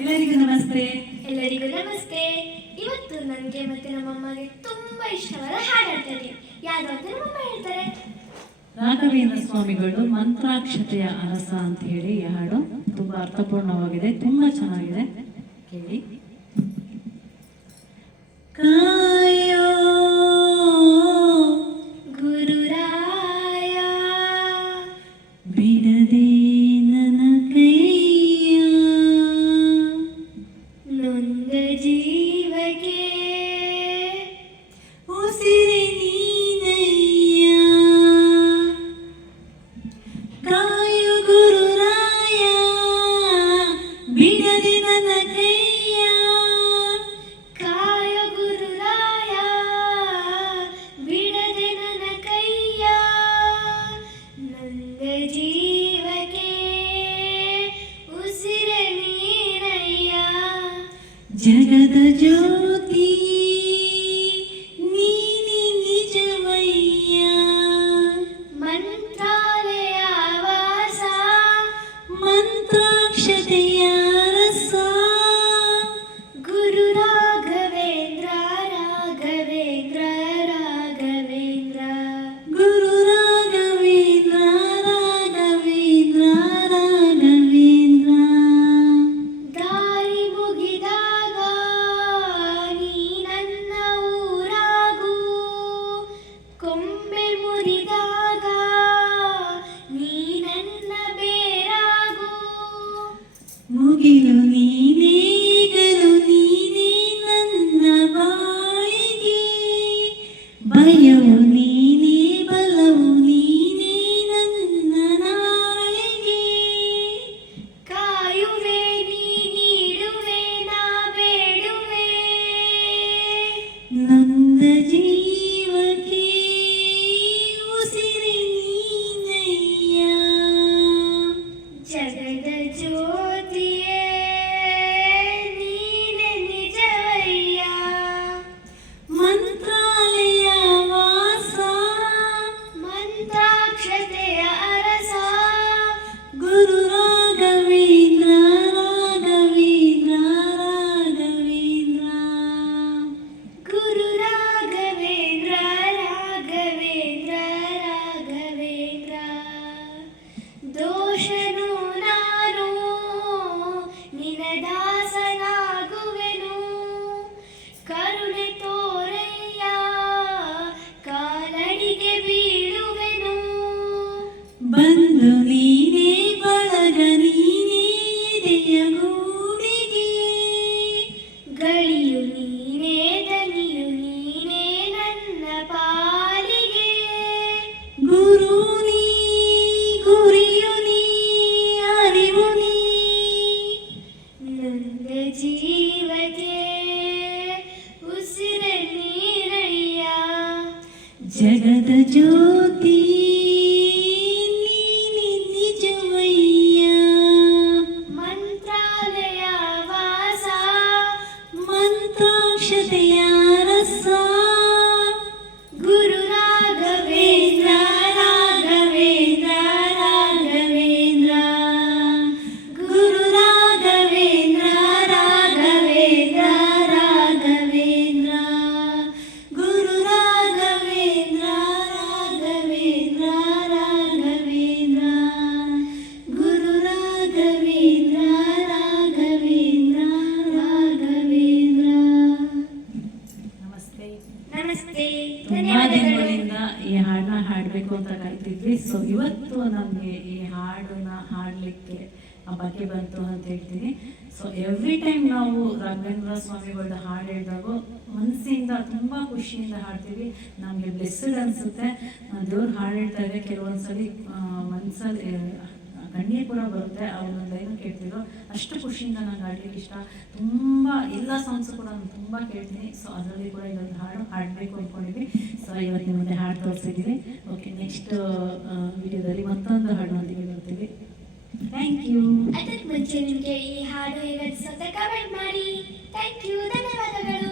ಎಲ್ಲರಿಗೂ ನಮಸ್ತೆ. ಎಲ್ಲರಿಗೂ ನಮಸ್ತೆ. ಇವತ್ತು ನನಗೆ ಮತ್ತೆ ನಮ್ಮಮ್ಮಗೆ ತುಂಬಾ ಇಷ್ಟವಾದ ಹಾಡು ಹೇಳ್ತಾರೆ. ಯಾವುದು ಅಂತ ನಮ್ಮಮ್ಮ ಹೇಳ್ತಾರೆ. ರಾಘವೇಂದ್ರ ಸ್ವಾಮಿಗಳು ಮಂತ್ರಾಕ್ಷತೆಯ ಅರಸ ಅಂತ ಹೇಳಿ ಈ ಹಾಡು ತುಂಬಾ ಅರ್ಥಪೂರ್ಣವಾಗಿದೆ, ತುಂಬಾ ಚೆನ್ನಾಗಿದೆ, ಕೇಳಿ. ಕಾಯೋ ಗುರುರಾಯ ಬಿಡದೆ ನನ್ನ ಕೈಯ ನೊಂದ ಜೀವಕ್ಕೆ ಉಸಿರೆ ನೀನಯ್ಯ. ಕಾಯೋ ಗುರುರಾಯ ಬಿಡದೆ ನನ್ನ ಕೈಯ. ಕಾಯ ಗುರುರಾಯ ಬಿಡದೆ ನನ್ನ ಕೈಯ ನೊಂದ ಜೀವಕ್ಕೆ ಉಸಿರೆ ನೀನಯ್ಯ. ಜಗದ ಜ್ಯೋತಿ ನೀನಿ ನಿಜವಯ್ಯ. ಮಂತ್ರಾಲಯ ವಾಸ ಮಂತ್ರಾಕ್ಷತೆಯ ರಸ. ಗುರು ರಾಘವೇಂದ್ರ ರಾಘವೇಂದ್ರ ರಾಘವೇಂದ್ರ ಗುರು ರಾಘವೇಂದ್ರ ರಾಘವೇಂದ್ರ ರಾಘವೇಂದ್ರ. ದಾರಿ ಮುಗಿದಾಗ ನೀ ನನ್ನ ಊರಾಗು. ಕೊಂಬೆ ಮುರಿದಾಗ ನೀ ನನ್ನ ಬೇರಾಗು. ಮುಗಿಲು ನೀನೇ ಗಲು ನೀನೇ ನನ್ನ ಬಾಳಿಗೆ. ಭಯವು ನೀನೇ ಬಲವು ನೀನೇ ನನ್ನ ನಾಳೆಗೆ. ಕಾಯುವೆ ನೀ ನೀಡುವೆ ನಾ ಬೇಡುವೆ. ನಂದ ಜೀವಕ್ಕೆ ಉಸಿರೆ ನೀನಯ್ಯ. ಜಗದ ಜ್ಯೋತಿಯೇ ನೀನೆ ನಿಜವಯ್ಯ. ಮಂತ್ರಾಲಯ ವಾಸ ಮಂತ್ರಾಕ್ಷತೆಯ ಅರಸ. ಗುರು ರಾಘವೇಂದ್ರ ರಾಘವೇಂದ್ರ ರಾಘವೇಂದ್ರ. ಗುರು ರಾಘವೇಂದ್ರ ರಾಘವೇಂದ್ರ ರಾಘವೇಂದ್ರ. ದೋಷನು ನಾನು ನಿನ ದಾಸನಾಗುವೆನು. ಕರುಣೆ ತೋರಯ್ಯ ಕಾಲಡಿಗೆ ಬೀಳುವೆನು. ಬಂದು ನೀನೇ ಬಳಗ ನೀನೇ ಎದೆಯ ಗೂಡಿಗೆ. ಗಳಿಯು ನೀನೇ ದನಿಯು ನೀನೇ ನನ್ನ ಪಾಲಿಗೆ. ಗುರು ನೀ ಗುರಿಯು ನೀ ಅರಿವು ನೀ. ನೊಂದ ಜೀವಕ್ಕೆ ಉಸಿರೆ ನೀನಯ್ಯ. ಜಗದ ಜ್ಯೋತಿ ನೀನಿ ನಿಜವಯ್ಯ. ಮಂತ್ರಾಲಯ ವಾಸ ಮಂತ್ರಾಕ್ಷತೆಯ ರಸ. ಗುರು ರಾಘವೇಂದ್ರ ರಾಘವೇಂದ್ರ ರಾಘವೇಂದ್ರ. ಗುರು ರಾಘವೇಂದ್ರ ರಾಘವೇಂದ್ರ ರಾಘವೇಂದ್ರ. ಗುರು ರಾಘವೇಂದ್ರ ರಾಘವೇಂದ್ರ ರಾಘವೇಂದ್ರ. ಗುರು ರಾಘವೇಂದ್ರ ರಾಘವೇಂದ್ರ ರಾಘವೇಂದ್ರ. ನಮಸ್ತೆ. ನಮಸ್ತೆ. ತುಂಬಾ ಧನ್ಯವಾದಗಳು. ದಿನಗಳಿಂದ ಈ ಹಾಡನ್ನ ಹಾಡಬೇಕು ಅಂತ ಕರಿತಿದ್ವಿ. ಸೊ ಇವತ್ತು ನಮಗೆ ಈ ಹಾಡನ್ನ ಹಾಡಲಿಕ್ಕೆ ಆ ಬಗ್ಗೆ ಬಂತು ಅಂತ ಹೇಳ್ತೀನಿ. ಸೊ ಎವ್ರಿ ಟೈಮ್ ನಾವು ರಾಘವೇಂದ್ರ ಸ್ವಾಮಿಗಳ ಹಾಡು ಹೇಳಿದಾಗ ಮನಸ್ಸಿಂದ ತುಂಬ ಖುಷಿಯಿಂದ ಹಾಡ್ತೀವಿ. ನಮಗೆ ಬ್ಲೆಸ್ಸಡ್ ಅನಿಸುತ್ತೆ. ದೇವ್ರ ಹಾಡು ಹೇಳ್ತಾರೆ ಕೆಲವೊಂದ್ಸಲಿ ಮನಸ್ಸಲ್ಲಿ ಕಣ್ಣೀರು ಕೂಡ ಬರುತ್ತೆ. ಅವನೊಂದು ಲೈನ್ ಕೇಳ್ತಿದ್ರು, ಅಷ್ಟು ಖುಷಿಯಿಂದ ನಂಗೆ ಹಾಡ್ಲಿಕ್ಕೆ ಇಷ್ಟ. ತುಂಬ ಎಲ್ಲ ಸಾಂಗ್ಸು ಕೂಡ ನಾನು ತುಂಬ ಕೇಳ್ತೀನಿ. ಸೊ ಅದರಲ್ಲಿ ಕೂಡ ಇದೊಂದು ಹಾಡು ಹಾಡಬೇಕು ಅಂದ್ಕೊಂಡಿದ್ವಿ. ಸೊ ಇವತ್ತು ಮುಂದೆ ಹಾಡು ತೋರಿಸಿದ್ದೀವಿ. ಓಕೆ, ನೆಕ್ಸ್ಟ್ ವಿಡಿಯೋದಲ್ಲಿ ಮತ್ತೊಂದು ಹಾಡೊಂದಿಗೆ ಬರ್ತೀವಿ. Thank you. ಅದಕ್ಕೆ ಮುಂಚೆ ನಿಮಗೆ ಈ ಹಾಡು ಹೇಗೆ ಅನಿಸುತ್ತೆ ಕಮೆಂಟ್ ಮಾಡಿ. ಥ್ಯಾಂಕ್ ಯು, ಧನ್ಯವಾದಗಳು.